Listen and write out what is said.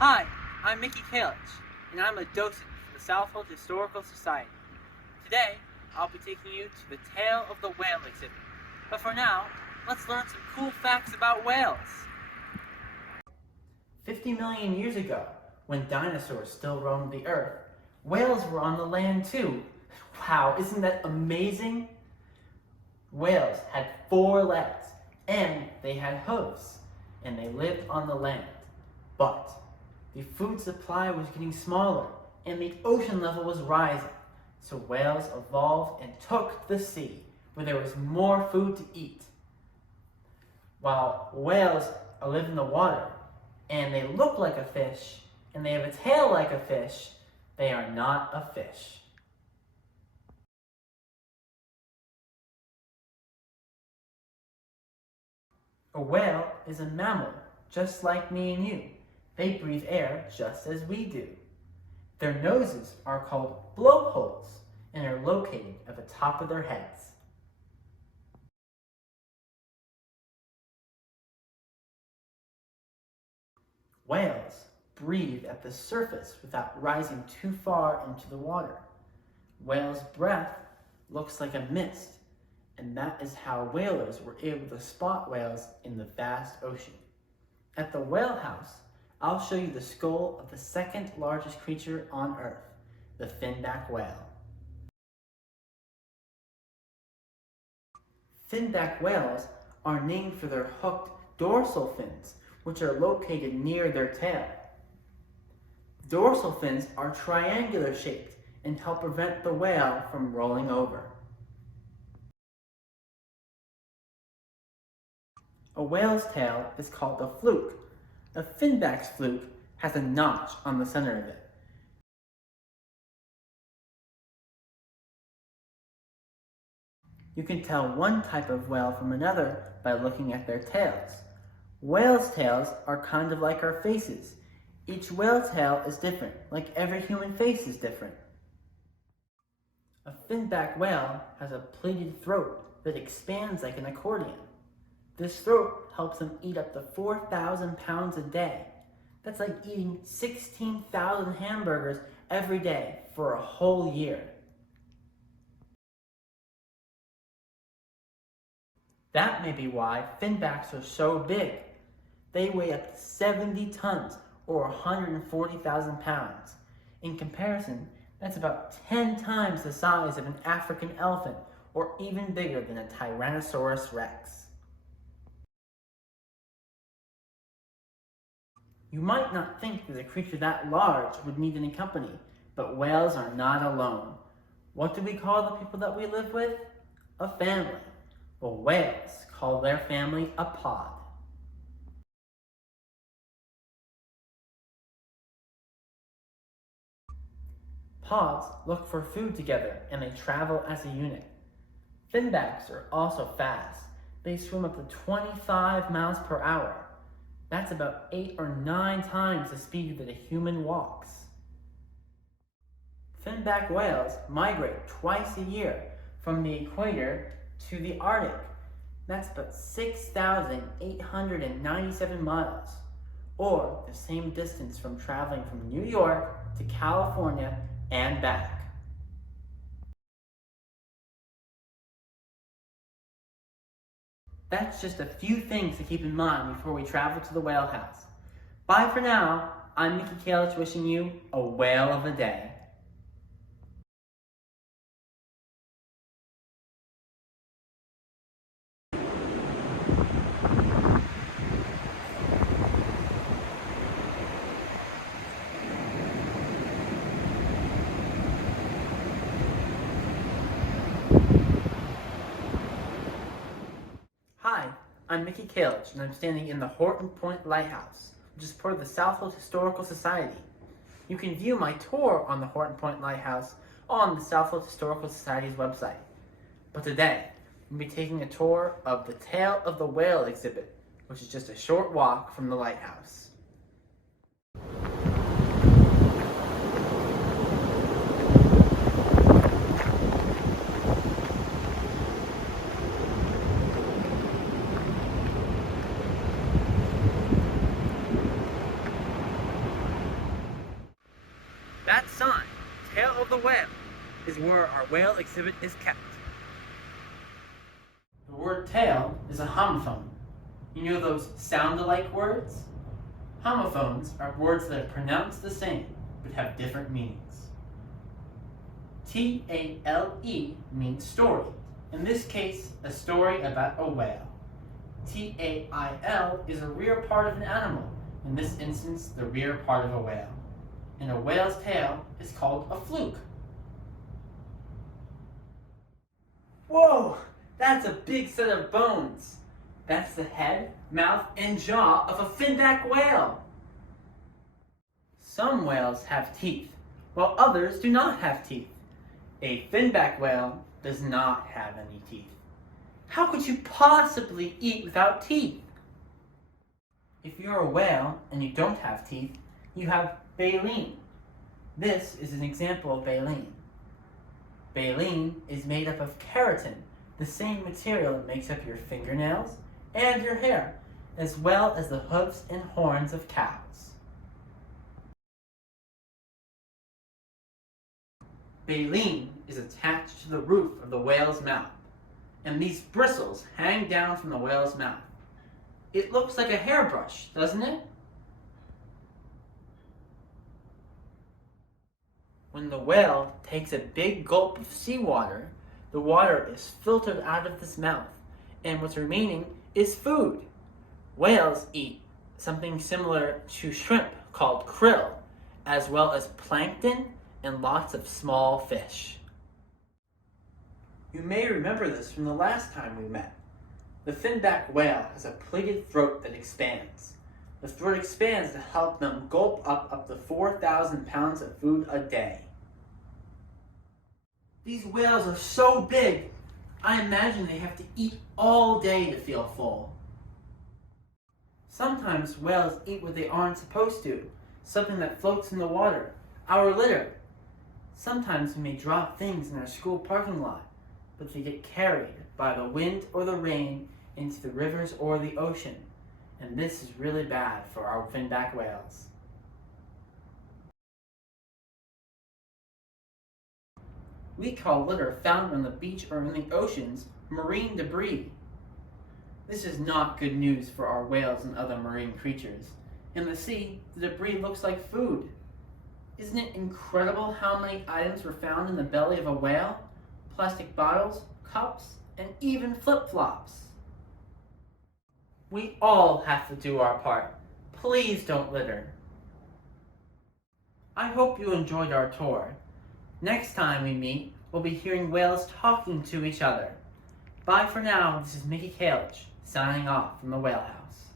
Hi, I'm Mickey Kalich, and I'm a docent for the Southhold Historical Society. Today, I'll be taking you to the Tale of the Whale exhibit. But for now, let's learn some cool facts about whales. 50 million years ago, when dinosaurs still roamed the earth, whales were on the land too. Wow, isn't that amazing? Whales had 4 legs, and they had hooves, and they lived on the land. But the food supply was getting smaller, and the ocean level was rising. So whales evolved and took the sea, where there was more food to eat. While whales live in the water, and they look like a fish, and they have a tail like a fish, they are not a fish. A whale is a mammal, just like me and you. They breathe air just as we do. Their noses are called blowholes and are located at the top of their heads. Whales breathe at the surface without rising too far into the water. Whales' breath looks like a mist, and that is how whalers were able to spot whales in the vast ocean. At the whale house, I'll show you the skull of the second largest creature on Earth, the finback whale. Finback whales are named for their hooked dorsal fins, which are located near their tail. Dorsal fins are triangular shaped and help prevent the whale from rolling over. A whale's tail is called a fluke. A finback's fluke has a notch on the center of it. You can tell one type of whale from another by looking at their tails. Whales' tails are kind of like our faces. Each whale tail is different, like every human face is different. A finback whale has a pleated throat that expands like an accordion. This throat helps them eat up to 4,000 pounds a day. That's like eating 16,000 hamburgers every day for a whole year. That may be why finbacks are so big. They weigh up to 70 tons or 140,000 pounds. In comparison, that's about 10 times the size of an African elephant or even bigger than a Tyrannosaurus rex. You might not think that a creature that large would need any company, but whales are not alone. What do we call the people that we live with? A family. Well, whales call their family a pod. Pods look for food together and they travel as a unit. Finbacks are also fast. They swim up to 25 miles per hour. That's about 8 or 9 times the speed that a human walks. Finback whales migrate twice a year from the equator to the Arctic. That's about 6,897 miles, or the same distance from traveling from New York to California and back. That's just a few things to keep in mind before we travel to the whale house. Bye for now. I'm Mickey Kalich wishing you a whale of a day. Hi, I'm Mickey Kalich, and I'm standing in the Horton Lighthouse, which is part of the Southhold Historical Society. You can view my tour on the Horton Lighthouse on the Southhold Historical Society's website. But today, we'll be taking a tour of the Tale of the Whale exhibit, which is just a short walk from the lighthouse. a whale is where our whale exhibit is kept. The word tail is a homophone. You know those sound-alike words? Homophones are words that are pronounced the same but have different meanings. T-A-L-E means story. In this case, a story about a whale. T-A-I-L is a rear part of an animal, in this instance, the rear part of a whale. And a whale's tail is called a fluke. Whoa! That's a big set of bones. That's the head, mouth, and jaw of a finback whale. Some whales have teeth, while others do not have teeth. A finback whale does not have any teeth. How could you possibly eat without teeth? If you're a whale and you don't have teeth, you have baleen. This is an example of baleen. Baleen is made up of keratin, the same material that makes up your fingernails and your hair, as well as the hooves and horns of cows. Baleen is attached to the roof of the whale's mouth, and these bristles hang down from the whale's mouth. It looks like a hairbrush, doesn't it? When the whale takes a big gulp of seawater, the water is filtered out of this mouth, and what's remaining is food. Whales eat something similar to shrimp called krill, as well as plankton and lots of small fish. You may remember this from the last time we met. The finback whale has a pleated throat that expands. The throat expands to help them gulp up to 4,000 pounds of food a day. These whales are so big, I imagine they have to eat all day to feel full. Sometimes whales eat what they aren't supposed to, something that floats in the water, our litter. Sometimes we may drop things in our school parking lot, but they get carried by the wind or the rain into the rivers or the ocean, and this is really bad for our finback whales. We call litter found on the beach or in the oceans marine debris. This is not good news for our whales and other marine creatures. In the sea, the debris looks like food. Isn't it incredible how many items were found in the belly of a whale? Plastic bottles, cups, and even flip-flops. We all have to do our part. Please don't litter. I hope you enjoyed our tour. Next time we meet, we'll be hearing whales talking to each other. Bye for now. This is Mickey Kalich, signing off from the Whale House.